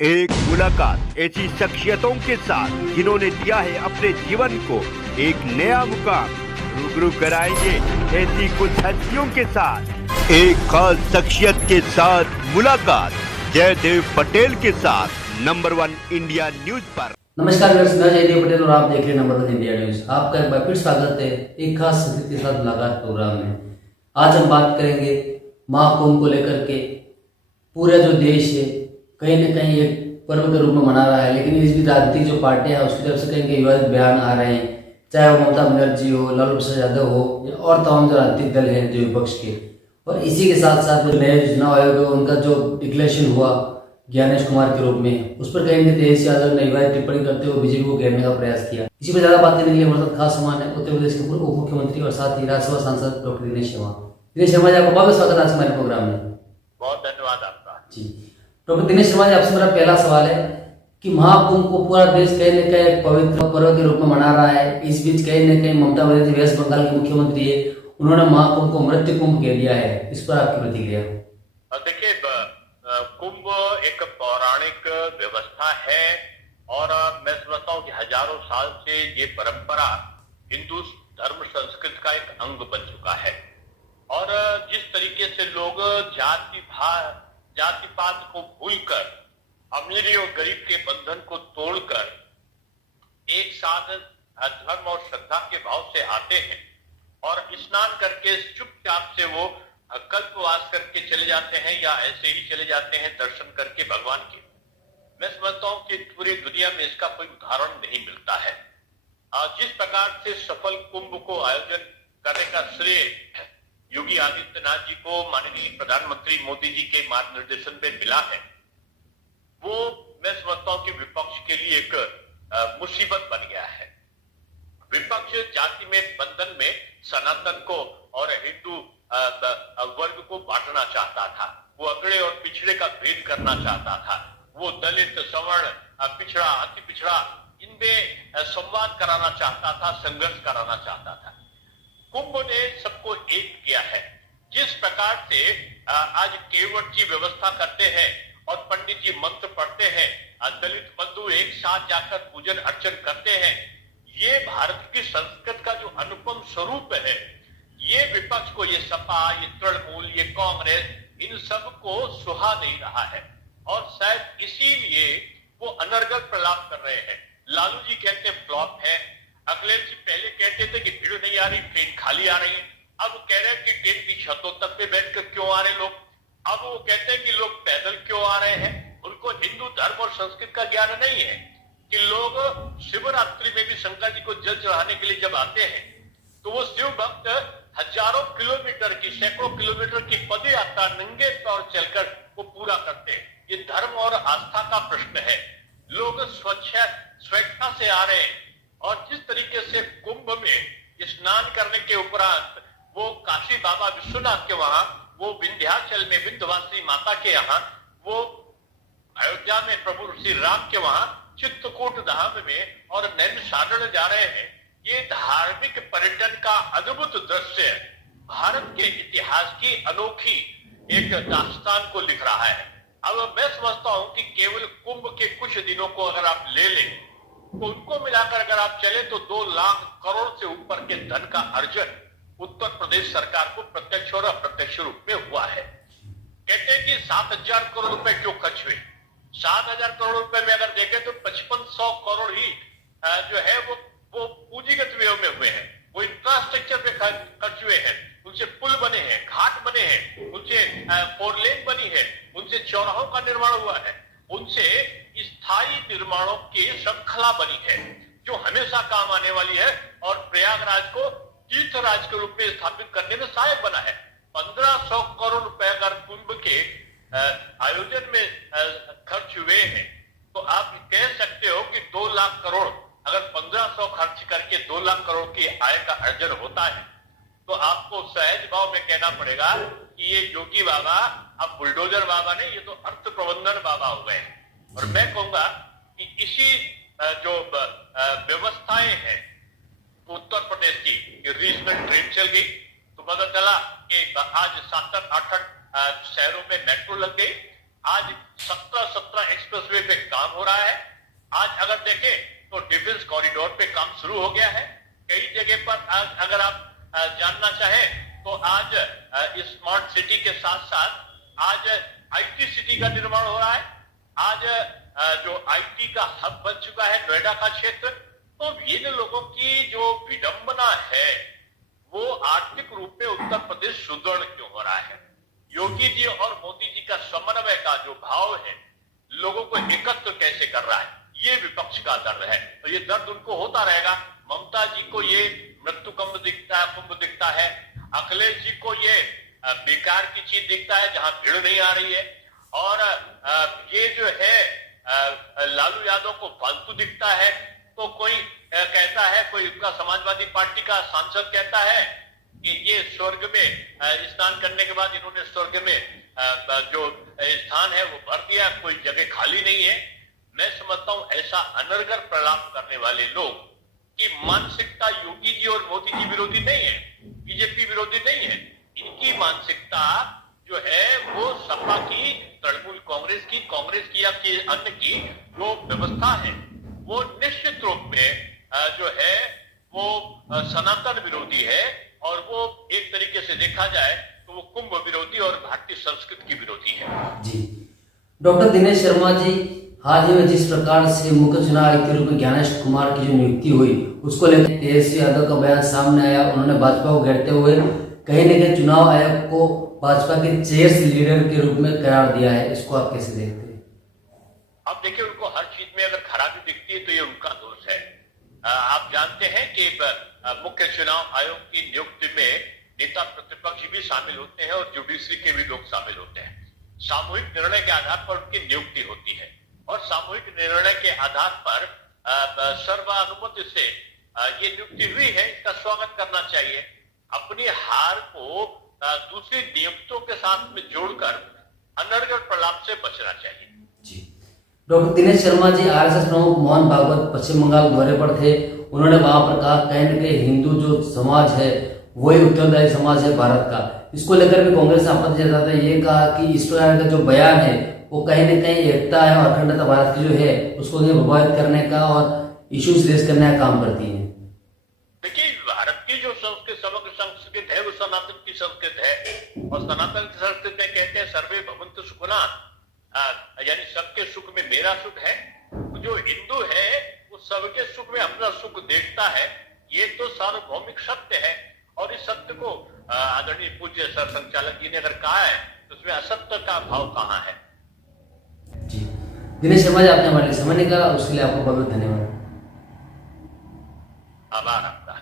एक मुलाकात ऐसी शख्सियतों के साथ जिन्होंने दिया है अपने जीवन को एक नया मुकाम। रूबरू कराएंगे ऐसी कुछ हस्तियों के साथ एक खास शख्सियत के साथ मुलाकात जयदेव पटेल के साथ नंबर 1 इंडिया न्यूज पर। नमस्कार व्यूअर्स, मैं जयदेव पटेल और आप देख रहे हैं नंबर 1 इंडिया न्यूज। आपका एक बार फिर स्वागत है एक खास शख्सियत के साथ मुलाकात प्रोग्राम में। आज हम बात करेंगे महाकुंभ को लेकर के। पूरा जो देश है कहीं न कहीं एक पर्व के रूप में मना रहा है, लेकिन इस भी राजनीतिक जो पार्टियां हैं उसकी तरफ से कहीं विवादित बयान आ रहे हैं, चाहे वो ममता बनर्जी हो, लालू प्रसाद यादव हो या और तमाम जो राजनीतिक दल हैं जो विपक्ष के। और इसी के साथ साथ जो नए चुनाव आयोग है उनका जो डिक्लेरेशन हुआ ज्ञानेश कुमार के रूप में, उस पर कहीं तेजस्वी यादव ने विवादित टिप्पणी करते हुए बीजेपी को घेरने का प्रयास किया। इसी पर ज्यादा बात करने के लिए हमारे साथ खास सामान है उत्तर प्रदेश के पूर्व उप मुख्यमंत्री और साथ ही राज्यसभा सांसद डॉक्टर दिनेश शर्मा। दिनेश शर्मा जी, आपका बहुत स्वागत है आज हमारे प्रोग्राम में। बहुत धन्यवाद आपका जी डॉक्टर दिनेश शर्मा जी, आपसे मेरा पहला सवाल है कि महाकुंभ को पूरा देश कहीं न कहीं एक पवित्र पर्व के रूप में मना रहा है। इस बीच कहीं न कहीं ममता बनर्जी वेस्ट बंगाल की मुख्यमंत्री है, उन्होंने महाकुंभ को मृत्यु कुंभ कह दिया है। इस पर आपकी प्रतिक्रिया? देखिए, कुंभ एक पौराणिक व्यवस्था है और मैं समझता हूँ कि हजारों साल से ये परंपरा हिंदू धर्म संस्कृति का एक अंग बन चुका है। और जिस तरीके से लोग जाति पात को भूलकर अमीरी और गरीब के बंधन को तोड़कर एक साथ धर्म और श्रद्धा के भाव से आते हैं और स्नान करके चुपचाप से वो कल्पवास करके चले जाते हैं या ऐसे ही चले जाते हैं दर्शन करके भगवान के। मैं समझता हूं कि पूरी दुनिया में इसका कोई उदाहरण नहीं मिलता है। जिस प्रकार से सफल कुंभ को आयोजन करने का श्रेय योगी आदित्यनाथ जी को माननीय प्रधानमंत्री मोदी जी के मार्गदर्शन में मिला है, वो मैं समझता हूं कि विपक्ष के लिए एक मुसीबत बन गया है। विपक्ष जाति में बंधन में सनातन को और हिंदू वर्ग को बांटना चाहता था, वो अगड़े और पिछड़े का भेद करना चाहता था, वो दलित सवर्ण पिछड़ा अति पिछड़ा इनमें संवाद कराना चाहता था, संघर्ष कराना चाहता था। कुंभ ने सबको एक किया है। जिस प्रकार से आज केवट की व्यवस्था करते हैं और पंडित जी मंत्र पढ़ते हैं, दलित बंधु एक साथ जाकर पूजन अर्चन करते हैं, ये भारत की संस्कृति का जो अनुपम स्वरूप है, ये विपक्ष को, ये सपा, ये तृणमूल, ये कांग्रेस, इन सब को सुहा नहीं रहा है और शायद इसीलिए वो अनर्गल प्रलाप कर रहे हैं। लालू जी कहते हैं फ्लॉप है, अखिलेश जी पहले कहते थे कि भीड़ नहीं आ रही, ट्रेन खाली आ रही है, अब कह रहे हैं कि ट्रेन की छतों तक पे बैठकर क्यों आ रहे लोग, अब वो कहते हैं कि लोग पैदल क्यों आ रहे हैं। उनको हिंदू धर्म और संस्कृति का ज्ञान नहीं है कि लोग शिवरात्रि में भी शंकर जी को जल चढ़ाने के लिए जब आते हैं तो वो शिव भक्त हजारों किलोमीटर की, सैकड़ों किलोमीटर की पद यात्रा नंगे पैर चलकर वो पूरा करते हैं। ये धर्म और आस्था का प्रश्न है। लोग स्वेच्छा से आ रहे हैं और जिस तरीके से कुंभ में स्नान करने के उपरांत वो काशी बाबा विश्वनाथ के वहां, वो विंध्याचल में विंध्यवासिनी माता के यहाँ, वो अयोध्या में प्रभु श्री राम के वहां चित्रकूट धाम में और नैमिषारण्य जा रहे हैं, ये धार्मिक पर्यटन का अद्भुत दृश्य है। भारत के इतिहास की अनोखी एक दास्तान को लिख रहा है। अब मैं समझता हूं कि केवल कुंभ के कुछ दिनों को अगर आप ले लें तो उनको मिलाकर अगर आप चले तो 2 लाख करोड़ से ऊपर के धन का अर्जन उत्तर प्रदेश सरकार को प्रत्यक्ष और अप्रत्यक्ष रूप में हुआ है। कहते हैं कि 7,000 करोड़ रुपए क्यों खर्च हुए। 7,000 करोड़ रुपए में अगर देखें तो 5500 करोड़ ही जो है वो पूंजीगत व्यय में हुए हैं, वो इंफ्रास्ट्रक्चर पे खर्च हुए हैं, उनसे पुल बने हैं, घाट बने हैं, उनसे 4 लेन बनी है, उनसे चौराहों का निर्माण हुआ है, उनसे स्थायी निर्माणों की श्रृंखला बनी है जो हमेशा काम आने वाली है और प्रयागराज को तीर्थराज के रूप में स्थापित करने में सहायक बना है। 1500 करोड़ रुपए अगर कुंभ के आयोजन में खर्च हुए हैं तो आप कह सकते हो कि 2 लाख करोड़, अगर 1500 खर्च करके 2 लाख करोड़ की आय का अर्जन होता है तो आपको सहज भाव में कहना पड़ेगा कि ये योगी बाबा अब बुलडोजर बाबा नहीं, ये तो अर्थ प्रबंधन बाबा हो गए। और मैं कहूंगा कि इसी जो व्यवस्थाएं हैं उत्तर प्रदेश की, रीजनल ट्रेन चल गई तो पता चला कि आज 7-8 शहरों में मेट्रो लग गई, आज 17 एक्सप्रेसवे पे अगर देखें तो डिफेंस कॉरिडोर पे काम शुरू हो गया है। कई जगह पर अगर आप जानना चाहें तो आज स्मार्ट सिटी के साथ साथ आज आईटी सिटी का निर्माण हो रहा है। आज जो आईटी का हब बन चुका है नोएडा का क्षेत्र। तो इन लोगों की जो विडंबना है वो आर्थिक रूप में उत्तर प्रदेश सुदृढ़ क्यों हो रहा है? योगी जी और मोदी जी का समन्वय का जो भाव है, लोगों को एकत्र कैसे कर रहा है, ये विपक्ष का दर्द है। तो ये दर्द उनको होता रहेगा। ममता जी को ये मृत्यु कुंभ दिखता है, अखिलेश जी को ये बेकार की चीज दिखता है जहां भीड़ नहीं आ रही है, और ये जो है लालू यादव को फालतू दिखता है। तो कोई कहता है, कोई उनका समाजवादी पार्टी का सांसद कहता है कि ये स्वर्ग में स्नान करने के बाद इन्होंने स्वर्ग में जो स्थान है वो भर दिया, कोई जगह खाली नहीं है। मैं समझता हूं ऐसा अनर्गल प्रलाप करने वाले लोग की मानसिकता योगी जी और मोदी जी विरोधी नहीं है, बीजेपी विरोधी नहीं है। इनकी मानसिकता जो है वो सपा की, तृणमूल कांग्रेस की या अन्य की जो व्यवस्था है वो निश्चित रूप में जो है वो सनातन विरोधी है, और वो एक तरीके से देखा जाए तो वो कुंभ विरोधी और भारतीय संस्कृति की विरोधी है। जी डॉक्टर दिनेश शर्मा जी, हाल ही में जिस प्रकार से मुख्य चुनाव आयुक्त के रूप में ज्ञानेश कुमार की जो नियुक्ति हुई उसको लेकर तेजस्वी यादव का बयान सामने आया। उन्होंने भाजपा को घेरते हुए कहीं न कहीं चुनाव आयोग को भाजपा के चेयर्स लीडर के रूप में करार दिया है। इसको आप कैसे देखते हैं? अब देखिए, उनको हर चीज में अगर खराबी दिखती है तो ये उनका दोष है। आप जानते हैं कि मुख्य चुनाव आयोग की नियुक्ति में नेता प्रतिपक्ष भी शामिल होते हैं और जुडिशरी के भी लोग शामिल होते हैं। सामूहिक निर्णय के आधार पर उनकी नियुक्ति होती है, और सामूहिक निर्णय के आधार पर सर्वानुमति से ये नियुक्ति हुई है। इसका स्वागत करना चाहिए। अपनी हार को दूसरी नियुक्तियों के साथ में जोड़कर अनर्गल प्रलाप से बचना चाहिए। जी डॉक्टर दिनेश शर्मा जी, आरएसएस प्रमुख मोहन भागवत पश्चिम बंगाल दौरे पर थे। उन्होंने वहां पर कहा कहीं न कहीं हिंदू जो समाज है वही उत्तरदायी समाज है भारत का। इसको लेकर भी कांग्रेस आपत्ति जताते हैं। ये कहा कि इस प्रकार का जो बयान है वो कहीं न कहीं एकता है और अखंडता भारत की जो है उसको प्रभावित करने का और इश्यूज रेज करने का काम करती है। देखिए, भारत की जो समग्र संस्कृति है वो सनातन की संस्कृति है, और सनातन की संस्कृति में कहते हैं सर्वे भवन्तु सुखिनः, यानी सबके सुख में मेरा सुख है। जो हिंदू है वो सबके सुख में अपना सुख देखता है। ये तो सार्वभौमिक सत्य है, और इस सत्य को आदरणीय पूज्य सर संचालक जी ने अगर कहा है तो उसमें असत्य का भाव कहाँ है? जी दिनेश शर्मा जी, आपने हमारे लिए समय निकाला, उसके लिए आपको बहुत बहुत धन्यवाद। आभार आपका।